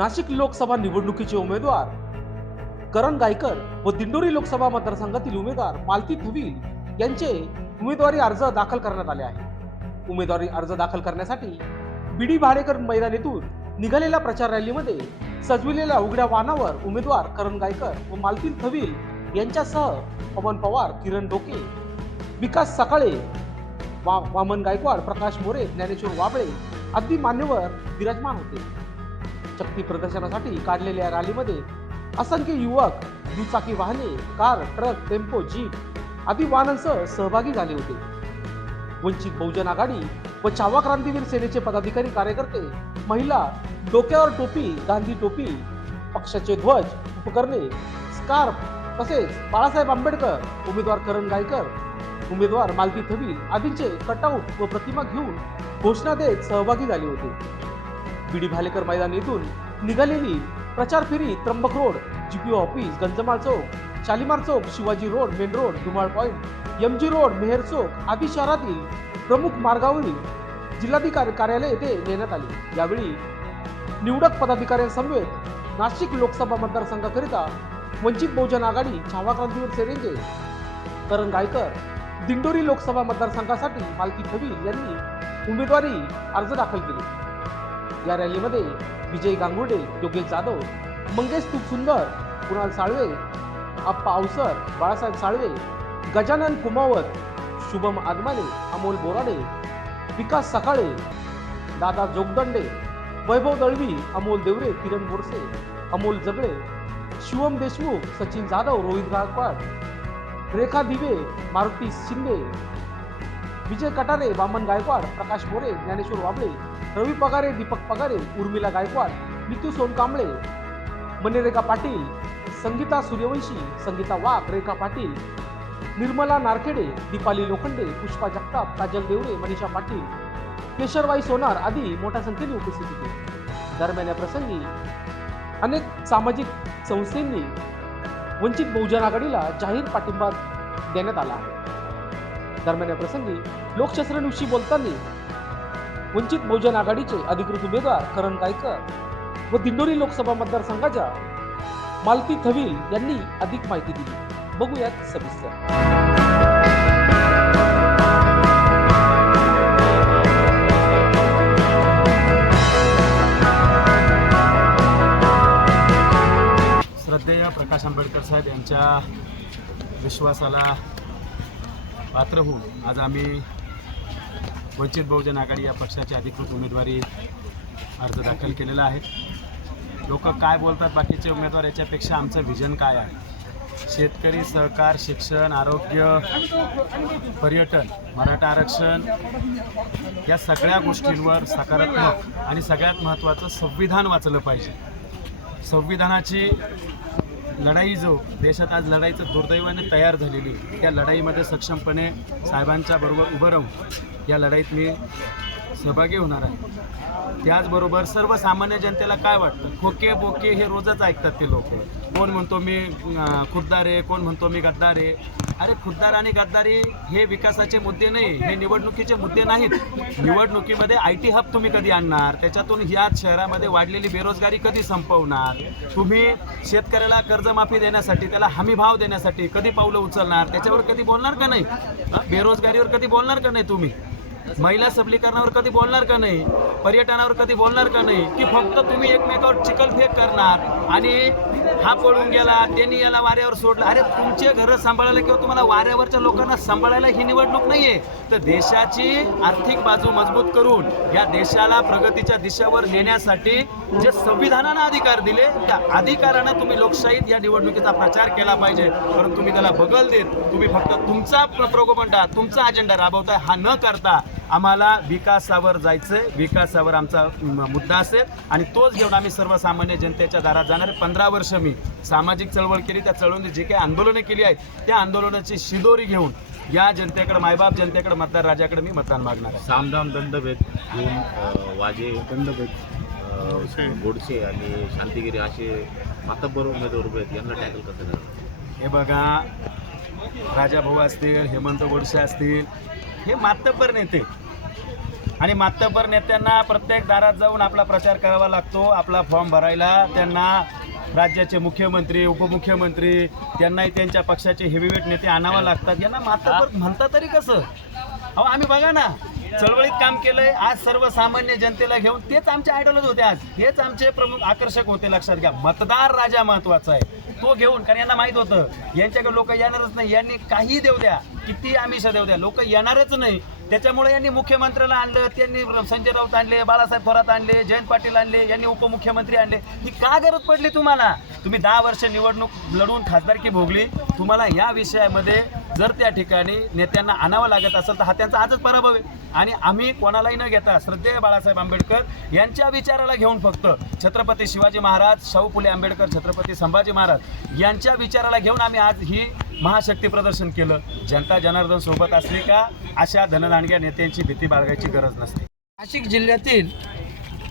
नाशिक लोकसभा निवडणुकीचे उमेदवार करण गायकर व दिंडोरी लोकसभा मतदारसंघातील उमेदवार मालती थवील यांचे उमेदवारी अर्ज दाखल करण्यात आले आहे उमेदवारी अर्ज दाखल करण्यासाठी बीडी भाडेकर मैदानीतून निघालेल्या प्रचार रॅलीमध्ये सजविलेल्या उघड्या वाहनावर उमेदवार करण गायकर व मालती थवील यांच्यासह पवन पवार किरण डोके विकास सकाळे वा वामन गायकवाड प्रकाश मोरे ज्ञानेश्वर वाबळे आदी मान्यवर विराजमान होते. शक्ती प्रदर्शनासाठी काढलेल्या रॅलीमध्ये असंख्य युवक दुचाकी वाहने कार ट्रक टेम्पो जीप आदी वाहनांसह सहभागी झाले होते. वंचित बहुजन आघाडी व छावा क्रांतीवीर सेनेचे पदाधिकारी कार्यकर्ते महिला डोक्यावर टोपी गांधी टोपी पक्षाचे ध्वज उपकरणे स्कार्फ तसेच बाळासाहेब आंबेडकर उमेदवार करण गायकर उमेदवार मालती थवील आदींचे कटआउट व प्रतिमा घेऊन घोषणा देत सहभागी झाले होते. बीडी भालेकर मैदान येथून निघालेली प्रचार फेरी Trimbak road GPO office Ganjmal Chowk Shalimar Chowk Shivaji road main road Dhumal point M G road Mehar Chowk आदी शहरातील प्रमुख मार्गावरील जिल्हाधिकारी कार्यालय येथे नेण्यात आले. यावेळी निवडक पदाधिकाऱ्यांसमवेत नाशिक लोकसभा मतदारसंघाकरिता वंचित बहुजन आघाडी छावा क्रांतीवर सेनेचे करण गायकर दिंडोरी लोकसभा मतदारसंघासाठी मालती थवी यांनी उमेदवारी अर्ज दाखल केले. या रॅलीमध्ये विजय गांगुर्डे योगेश जाधव मंगेश तुप सुंदर कुणाल साळवे आप्पा अवसर बाळासाहेब साळवे गजानन कुमावत शुभम आगमाने अमोल बोराडे विकास सकाळे दादा जोगदंडे वैभव दळवी अमोल देवरे किरण बोरसे अमोल जगळे शिवम देशमुख सचिन जाधव रोहित गायकवाड रेखा दिवे मारुती शिंदे विजय कटारे वामन गायकवाड प्रकाश मोरे ज्ञानेश्वर वाबळे रवी पगारे दीपक पगारे उर्मिला गायकवाड नितू सोनकांबळे मनेरेखा पाटील संगीता सूर्यवंशी संगीता वाघ रेखा पाटील निर्मला नारखेडे दीपाली लोखंडे पुष्पा जगताप काजल देवरे मनीषा पाटील केशरबाई सोनार आदी मोठ्या संख्येने उपस्थित होते. दरम्यान या प्रसंगी अनेक सामाजिक संस्थेंनी वंचित बहुजन आघाडीला जाहीर पाठिंबा देण्यात आला आहे. दरम्यान या प्रसंगी लोकशास्त्र बोलताना वंचित बहुजन आघाडीचे अधिकृत उमेदवार करण गायकर व दिंडोरी लोकसभा मतदारसंघाच्या मालती थवील यांनी अधिक माहिती दिली. बघूयात सविस्तर. श्रद्धेय प्रकाश आंबेडकर साहेब यांच्या विश्वासाला पात्र होऊन आज आम्ही वंचित बहुजन आघाडी या पक्षाची अधिकृत उमेदवारी अर्ज दाखल केलेला आहे. लोक काय बोलतात बाकीचे उमेदवार याच्यापेक्षा आमचं व्हिजन काय आहे? शेतकरी सहकार शिक्षण आरोग्य पर्यटन मराठा आरक्षण या सगळ्या गोष्टींवर सकारात्मक आणि सगळ्यात महत्त्वाचं संविधान वाचलं पाहिजे. संविधानाची लढाई जो देशात आज लढाईचं दुर्दैवाने तयार झालेली त्या लढाईमध्ये सक्षमपणे साहेबांच्या बरोबर उभं राहून या लढाईत मी सहभागी होणार आहे. त्याचबरोबर सर्वसामान्य जनतेला काय वाटतं? खोके बोके हे रोजच ऐकतात ते लोक. कोण म्हणतो मी खुद्दार आहे कोण म्हणतो मी गद्दार? आहे अरे खुद्दार आणि गद्दारी हे विकासाचे मुद्दे नाही हे निवडणुकीचे मुद्दे नाहीत. निवडणुकीमध्ये आय टी हब तुम्ही कधी आणणार? त्याच्यातून या शहरामध्ये वाढलेली बेरोजगारी कधी संपवणार? तुम्ही शेतकऱ्याला कर्जमाफी देण्यासाठी त्याला हमी भाव देण्यासाठी कधी पावलं उचलणार? त्याच्यावर कधी बोलणार का नाही? बेरोजगारीवर कधी बोलणार का नाही तुम्ही? महिला सबलीकरणावर कधी बोलणार का नाही? पर्यटनावर कधी बोलणार का नाही? की फक्त तुम्ही एकमेकावर चिखलफेक करणार आणि हा पळून गेला त्यांनी याला वाऱ्यावर सोडलं? अरे तुमचे घरं सांभाळायला किंवा तुम्हाला वाऱ्यावरच्या लोकांना सांभाळायला ही निवडणूक नाहीये. तर देशाची आर्थिक बाजू मजबूत करून या देशाला प्रगतीच्या दिशेवर नेण्यासाठी जे संविधानानं अधिकार दिले त्या अधिकारानं तुम्ही लोकशाहीत या निवडणुकीचा प्रचार केला पाहिजे. परंतु तुम्ही त्याला बगल देत तुम्ही फक्त तुमचा प्रोगोमंडा तुमचा अजेंडा राबवताय हा न करता आम्हाला विकासावर जायचं विकासावर आमचा मुद्दा असेल आणि तोच घेऊन आम्ही सर्वसामान्य जनतेच्या दारात जाणार पंधरा वर्ष मी सामाजिक चळवळ केली त्या चळवळीने जी काही आंदोलनं केली आहेत त्या आंदोलनाची शिदोरी घेऊन या जनतेकडे मायबाप जनतेकडे मतदार राजाकडे मी मतदान मागणार आहे. सामदाम दंडभेद घेऊन वाजे दंडभेद. गोडसे आणि शांतिगिरी असे मातब्बर उमेदवार उभे आहेत यांना टॅकल कसं करणार हे बघा राजाभाऊ असतील हेमंत गोडसे असतील हे मातब्बर नेते. आणि मातब्बर नेत्यांना प्रत्येक दारात जाऊन आपला प्रचार करावा लागतो आपला फॉर्म भरायला. त्यांना राज्याचे मुख्यमंत्री उपमुख्यमंत्री त्यांनाही त्यांच्या पक्षाचे हेवीवेट नेते आणावं लागतात. यांना मातब्बर म्हणता तरी कसं? अहो आम्ही बघा ना. चळवळीत काम केलंय. आज सर्वसामान्य जनतेला घेऊन तेच आमचे आयडॉलच होते आज. हेच आमचे प्रमुख आकर्षक होते लक्षात घ्या. मतदार राजा महत्त्वाचा आहे. तो घेऊन कारण यांना माहीत होतं यांच्याकडे लोक येणारच नाही. यांनी काही देऊ द्या किती आमिष देऊ द्या. लोक येणारच नाही. त्याच्यामुळे यांनी मुख्यमंत्र्याला आणलं त्यांनी संजय राऊत आणले बाळासाहेब थोरात आणले जयंत पाटील आणले यांनी उपमुख्यमंत्री आणले. ही का गरज पडली तुम्हाला? तुम्ही दहा वर्ष निवडणूक लढून खासदारकी भोगली. तुम्हाला या विषयामध्ये जर त्या ठिकाणी नेत्यांना आणावं लागत असेल तर हा त्यांचा आजच पराभव आहे. आणि आम्ही कोणालाही न घेता श्रद्धेय बाळासाहेब आंबेडकर यांच्या विचाराला घेऊन फक्त छत्रपती शिवाजी महाराज शाहू फुले आंबेडकर छत्रपती संभाजी महाराज यांच्या विचाराला घेऊन आम्ही आज ही महाशक्ती प्रदर्शन केलं. जनता जनार्दन सोबत असली का अशा धनदांडग्या नेत्यांची भीती बाळगायची गरज नसते. नाशिक जिल्ह्यातील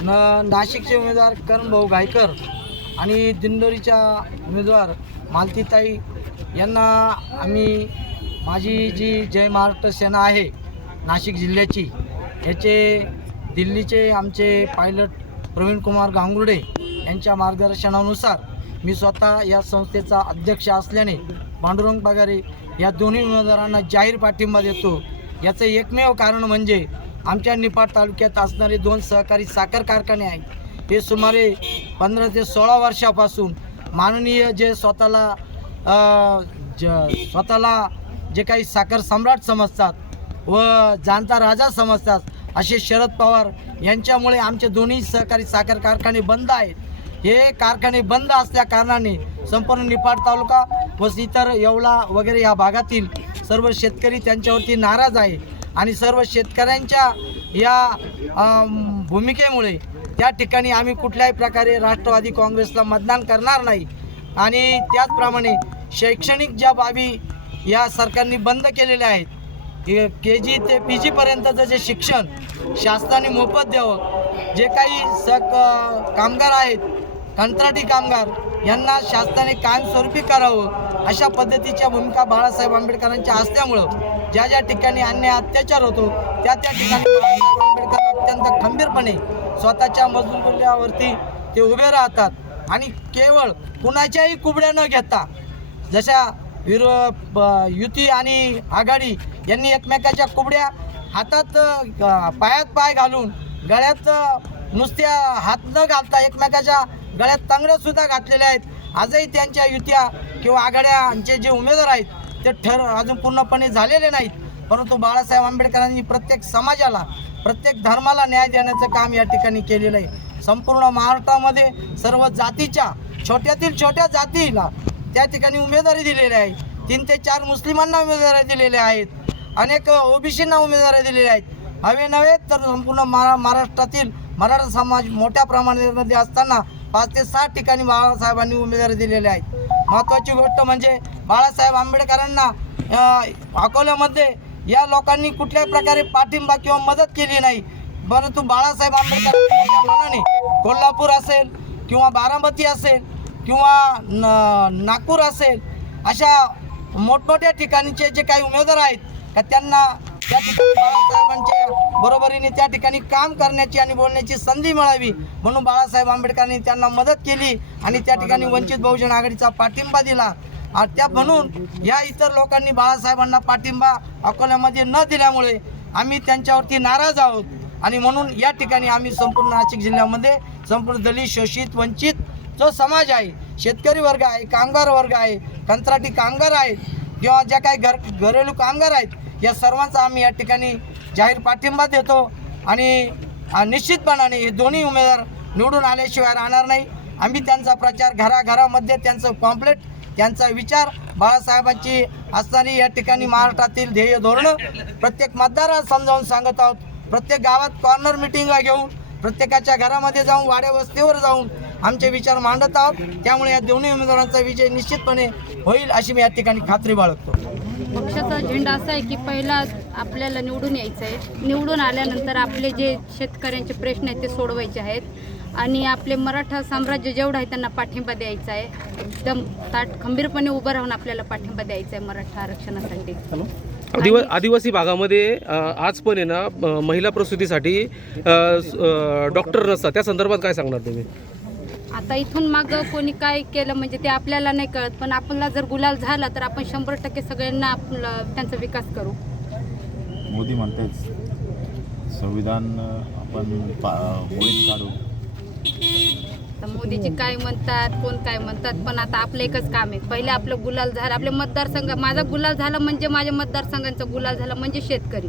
न नाशिकचे उमेदवार कर्णभाऊ गायकर आणि दिंडोरीच्या उमेदवार मालतीताई यांना आम्ही माझी जी जय महाराष्ट्र सेना आहे नाशिक जिल्ह्याची याचे दिल्लीचे आमचे पायलट प्रवीण कुमार गांगुर्डे यांच्या मार्गदर्शनानुसार मी स्वतः या संस्थेचा अध्यक्ष असल्याने पांडुरंग पगारे या दोन्ही उमेदवारांना जाहीर पाठिंबा देतो. याचं एकमेव कारण म्हणजे आमच्या निपाट तालुक्यात असणारे दोन सहकारी साखर कारखाने आहेत. हे सुमारे पंधरा ते सोळा वर्षापासून माननीय जे स्वतःला ज स्वतःला जे काही साखर सम्राट समजतात व जाणता राजा समजतात असे शरद पवार यांच्यामुळे आमचे दोन्ही सहकारी साखर कारखाने बंद आहेत. हे कारखाने बंद असल्या कारणाने संपूर्ण निफाड तालुका व इतर येवला वगैरे या भागातील सर्व शेतकरी त्यांच्यावरती नाराज आहे आणि सर्व शेतकऱ्यांच्या या भूमिकेमुळे त्या ठिकाणी आम्ही कुठल्याही प्रकारे राष्ट्रवादी काँग्रेसला मतदान करणार नाही. आणि त्याचप्रमाणे शैक्षणिक ज्या बाबी या सरकारने बंद केलेल्या आहेत. के जी ते पी जीपर्यंतचं जे शिक्षण शासनाने मोफत द्यावं. जे काही स कामगार आहेत कंत्राटी कामगार यांना शासनाने कायमस्वरूपी करावं अशा पद्धतीच्या भूमिका बाळासाहेब आंबेडकरांच्या असल्यामुळं ज्या ज्या ठिकाणी अन्याय अत्याचार होतो त्या त्या ठिकाणी बाळासाहेब आंबेडकर अत्यंत खंबीरपणे स्वतःच्या मजबुरीवरती ते उभे राहतात. आणि केवळ कुणाच्याही कुबड्या न घेता जशा विरो युती आणि आघाडी यांनी एकमेकाच्या कुबड्या हातात पायात पाय घालून गळ्यात नुसत्या हात न घालता एकमेकाच्या गळ्यात तांगड्यासुद्धा घातलेल्या आहेत. आजही त्यांच्या युत्या किंवा आघाड्यांचे जे उमेदवार आहेत ते ठर अजून पूर्णपणे झालेले नाहीत. परंतु बाळासाहेब आंबेडकरांनी प्रत्येक समाजाला प्रत्येक धर्माला न्याय देण्याचं काम या ठिकाणी केलेलं आहे. संपूर्ण महाराष्ट्रामध्ये सर्व जातीच्या छोट्यातील छोट्या जातीला त्या ठिकाणी उमेदवारी दिलेली आहे. तीन ते चार मुस्लिमांना उमेदवारी दिलेल्या आहेत. अनेक ओबीसींना उमेदवारी दिलेल्या आहेत. हवे नव्हे तर संपूर्ण महा महाराष्ट्रातील मराठा समाज मोठ्या प्रमाणामध्ये असताना पाच ते सात ठिकाणी बाळासाहेबांनी उमेदवारी दिलेल्या आहेत. महत्त्वाची गोष्ट म्हणजे बाळासाहेब आंबेडकरांना अकोल्यामध्ये या लोकांनी कुठल्याही प्रकारे पाठिंबा किंवा मदत केली नाही. परंतु बाळासाहेब आंबेडकरांच्या मनाने कोल्हापूर असेल किंवा बारामती असेल किंवा न नागपूर असेल अशा मोठमोठ्या ठिकाणचे जे काही उमेदवार आहेत का त्यांना त्या ठिकाणी बाळासाहेबांच्या बरोबरीने त्या ठिकाणी काम करण्याची आणि बोलण्याची संधी मिळावी म्हणून बाळासाहेब आंबेडकरांनी त्यांना मदत केली आणि त्या ठिकाणी वंचित बहुजन आघाडीचा पाठिंबा दिला. आणि त्या म्हणून या इतर लोकांनी बाळासाहेबांना पाठिंबा अकोल्यामध्ये न दिल्यामुळे आम्ही त्यांच्यावरती नाराज आहोत. आणि म्हणून या ठिकाणी आम्ही संपूर्ण नाशिक जिल्ह्यामध्ये संपूर्ण दलित शोषित वंचित जो समाज आहे शेतकरी वर्ग आहे कामगार वर्ग आहे कंत्राटी कामगार आहेत किंवा ज्या काही घर घरेलू कामगार आहेत या सर्वांचा आम्ही या ठिकाणी जाहीर पाठिंबा देतो. आणि निश्चितपणाने हे दोन्ही उमेदवार निवडून आल्याशिवाय राहणार नाही. आम्ही त्यांचा प्रचार घराघरामध्ये त्यांचं कॉम्प्लेट त्यांचा विचार बाळासाहेबांची असणारी या ठिकाणी महाराष्ट्रातील ध्येय धोरणं प्रत्येक मतदाराला समजावून सांगत आहोत. प्रत्येक गावात कॉर्नर मिटिंगा घेऊन प्रत्येकाच्या घरामध्ये जाऊन वाड्या वस्तीवर जाऊन आमचे विचार मांडत आहोत. त्यामुळे या दोन्ही उमेदवारांचा विजय निश्चितपणे होईल अशी मी या ठिकाणी खात्री बाळगतो. पक्षाचा झेंडा असा आहे की पहिला आपल्याला निवडून यायचं आहे निवडून आल्यानंतर आपले जे शेतकऱ्यांचे प्रश्न आहेत ते सोडवायचे आहेत. आणि आपले मराठा साम्राज्य जेवढं आहे त्यांना पाठिंबा द्यायचा आहे. एकदम ताट खंबीरपणे उभं राहून आपल्याला पाठिंबा द्यायचा आहे मराठा आरक्षणासाठी. आदिवा आदिवासी भागामध्ये आज पण आहे ना महिला प्रसूतीसाठी डॉक्टर नसतात. त्या संदर्भात काय सांगणार तुम्ही? आता इथून मागं कोणी काय केलं म्हणजे ते आपल्याला नाही कळत पण आपला जर गुलाल झाला तर आपण शंभर टक्के सगळ्यांना आपला त्यांचा विकास करू. मोदी म्हणतेच संविधान आपण मोडीत काढू. तर मोदीजी काय म्हणतात कोण काय म्हणतात पण आता आपलं एकच काम आहे. पहिले आपलं गुलाल झालं आपले मतदारसंघ माझा गुलाल झाला म्हणजे माझ्या मतदारसंघांचा गुलाल झाला म्हणजे शेतकरी.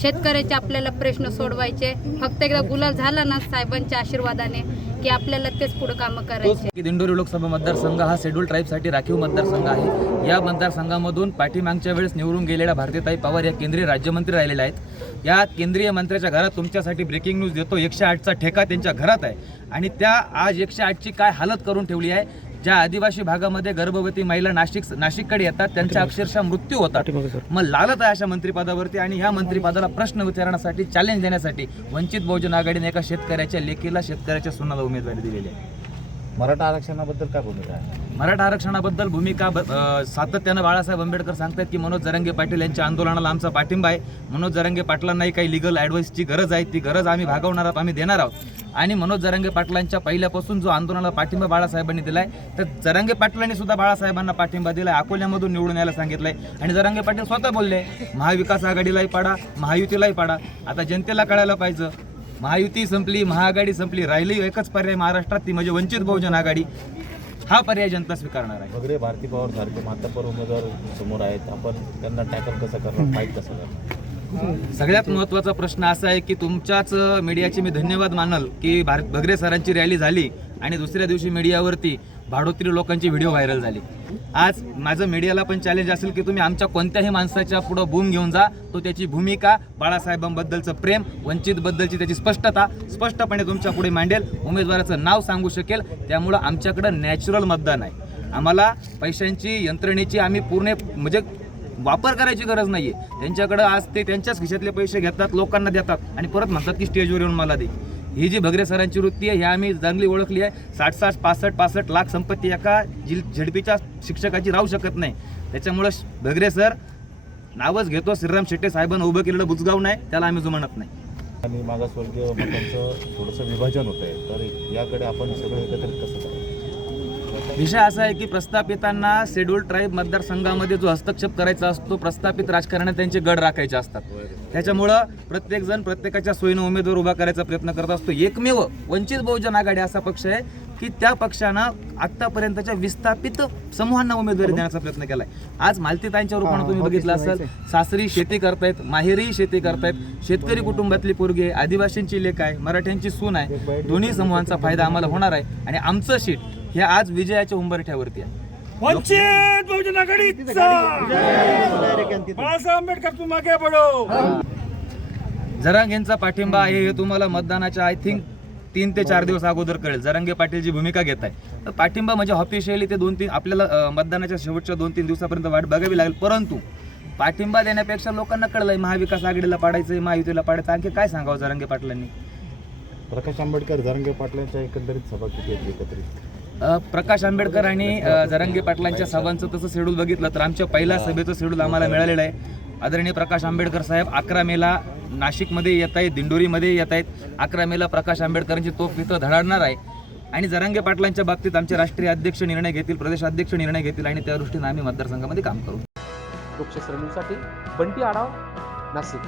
शेतकऱ्याचे आपल्याला प्रश्न सोडवायचे. फक्त एकदा गुलाल झाला ना साहेबांच्या आशीर्वादाने की आपल्याला तेच पुढे कामं करायचे. की दिंडोरी लोकसभा मतदारसंघ हा शेड्यूल ट्राईबसाठी राखीव मतदारसंघ आहे. या मतदारसंघामधून पाठीमागच्या वेळेस निवडून गेलेल्या भारतीताई पवार या केंद्रीय राज्यमंत्री राहिलेल्या आहेत. या केंद्रीय मंत्र्याच्या घरात तुमच्यासाठी ब्रेकिंग न्यूज देतो. एकशे आठचा ठेका त्यांच्या घरात आहे. आणि त्या आज एकशे आठची काय हालत करून ठेवली आहे ज्या आदिवासी भागामध्ये गर्भवती महिला नाशिक नाशिककडे येतात त्यांच्या अक्षरशः मृत्यू होतात. मग लालत आहे अशा मंत्रिपदावरती आणि ह्या मंत्रिपदाला प्रश्न विचारण्यासाठी चॅलेंज देण्यासाठी वंचित बहुजन आघाडीने एका शेतकऱ्याच्या लेखीला शेतकऱ्याच्या सुनाला उमेदवारी दिलेली आहे. मराठा आरक्षणाबद्दल काय भूमिका आहे? मराठा आरक्षणाबद्दल भूमिका सातत्यानं बाळासाहेब आंबेडकर सांगतात की मनोज जरंगे पाटील यांच्या आंदोलनाला आमचा पाठिंबा आहे. मनोज जरंगे पाटलांनाही काही लिगल ॲडवाईसची गरज आहे. ती गरज आम्ही भागवणार आहोत आम्ही देणार आहोत. आणि मनोज जरंगे पाटलांच्या पहिल्यापासून जो आंदोलनाला पाठिंबा बाळासाहेबांनी दिलाय तर जरंगे पाटलांनी सुद्धा बाळासाहेबांना पाठिंबा दिलाय अकोल्यामधून निवडून यायला सांगितलंय. आणि जरंगे पाटील स्वतः बोलले महाविकास आघाडीलाही पाडा महायुतीलाही पाडा. आता जनतेला कळायला पाहिजे. महायुती संपली महाआघाडी संपली राहिली एकच पर्याय महाराष्ट्रात ती म्हणजे वंचित बहुजन आघाडी. हा पर्याय जनता स्वीकारणार आहे. वगैरे भारती पवार सारखे महत्त्वपूर्ण उमेदवार समोर आहेत. आपण त्यांना टॅकल कसं करणार? फाईट कसं करणार? सगळ्यात महत्त्वाचा प्रश्न असा आहे की तुमच्याच मीडियाचे मी धन्यवाद मानल की भारत भगरे सरांची रॅली झाली आणि दुसऱ्या दिवशी मीडियावरती भाडोत्री लोकांची व्हिडिओ व्हायरल झाली. आज माझं मीडियाला पण चॅलेंज असेल की तुम्ही आमच्या कोणत्याही माणसाच्या पुढं बूम घेऊन जा तो त्याची भूमिका बाळासाहेबांबद्दलचं प्रेम वंचितबद्दलची त्याची स्पष्टता स्पष्टपणे तुमच्यापुढे मांडेल. उमेदवाराचं नाव सांगू शकेल. त्यामुळं आमच्याकडं नॅचरल मतदान आहे. आम्हाला पैशांची यंत्रणेची आम्ही पूर्ण म्हणजे वापर करायची गरज नाही आहे त्यांच्याकडं आज ते त्यांच्याच खिशातले पैसे घेतात लोकांना देतात आणि परत म्हणतात की स्टेजवर येऊन मला दे. ही जी भगरे सरांची वृत्ती आहे ही आम्ही चांगली ओळखली आहे. साठ साठ पासष्ट पासष्ट लाख संपत्ती एका जिल झडपीच्या शिक्षकाची राहू शकत नाही. त्याच्यामुळं श- भगरे सर नावच घेतो श्रीराम शेट्टे साहेबांना उभं केलेलं बुजगाव नाही त्याला आम्ही जो म्हणत नाही. आणि मागासवर्गीय मतांचं थोडंसं विभाजन होत आहे तर याकडे आपण सगळं एकत्रित कसं विषय असा आहे की प्रस्थापितांना शेड्यूल ट्राईब मतदारसंघामध्ये जो हस्तक्षेप करायचा असतो प्रस्थापित राजकारणात त्यांचे गड राखायचे असतात. त्याच्यामुळं प्रत्येक जण प्रत्येकाच्या सोयीनं उमेदवार उभा करायचा प्रयत्न करत असतो. एकमेव वंचित बहुजन आघाडी असा पक्ष आहे की त्या पक्षानं आतापर्यंतच्या विस्थापित समूहांना उमेदवारी देण्याचा प्रयत्न केलाय. आज मालतीताईंच्या रूपानं तुम्ही बघितलं असेल सासरी शेती करतायत माहेरी शेती करतायत शेतकरी कुटुंबातली पोरगी आहे आदिवासींची लेख आहे मराठ्यांची सून आहे. दोन्ही समूहांचा फायदा आम्हाला होणार आहे. आणि आमचं सीट हे आज विजयाच्या उंबरठ्यावरती आहे. वंचित बहुजन आघाडीचा! बाळासाहेब आंबेडकर तू मागे पडो! जरांगेंचा पाठिंबा आहे हे तुम्हाला मतदानाच्या आय थिंक तीन ते चार दिवस अगोदर कळेल. जरांगे पाटील जी भूमिका घेत आहे तर पाठिंबा म्हणजे ऑफिशियली ते दोन तीन आपल्याला अं, मतदानाच्या शेवटच्या दोन तीन दिवसापर्यंत वाट बघावी लागेल. परंतु पाठिंबा देण्यापेक्षा लोकांना कळलंय महाविकास आघाडीला पाडायचं महायुतीला पाडायचं आणखी काय सांगावं जरांगे पाटलांनी? प्रकाश आंबेडकर जरंगे पाटलांच्या एकंदरीत सभा किती आहेत एकत्रित? प्रकाश आंबेडकर आणि जरांगे पाटलांच्या सभांचं तसं शेड्यूल बघितलं तर आमच्या पहिल्या सभेचं शेड्यूल आम्हाला मिळालेलं आहे. आदरणीय प्रकाश आंबेडकर साहेब अकरा मेला नाशिकमध्ये येत आहेत दिंडोरीमध्ये येत आहेत. अकरा मेला प्रकाश आंबेडकरांची तोफ इथं धडाडणार आहे. आणि जरांगे पाटलांच्या बाबतीत आमचे राष्ट्रीय अध्यक्ष निर्णय घेतील प्रदेश अध्यक्ष निर्णय घेतील आणि त्या दृष्टीने आम्ही मतदारसंघामध्ये काम करू. न्यूजसाठी बंटी आढाव नाशिक.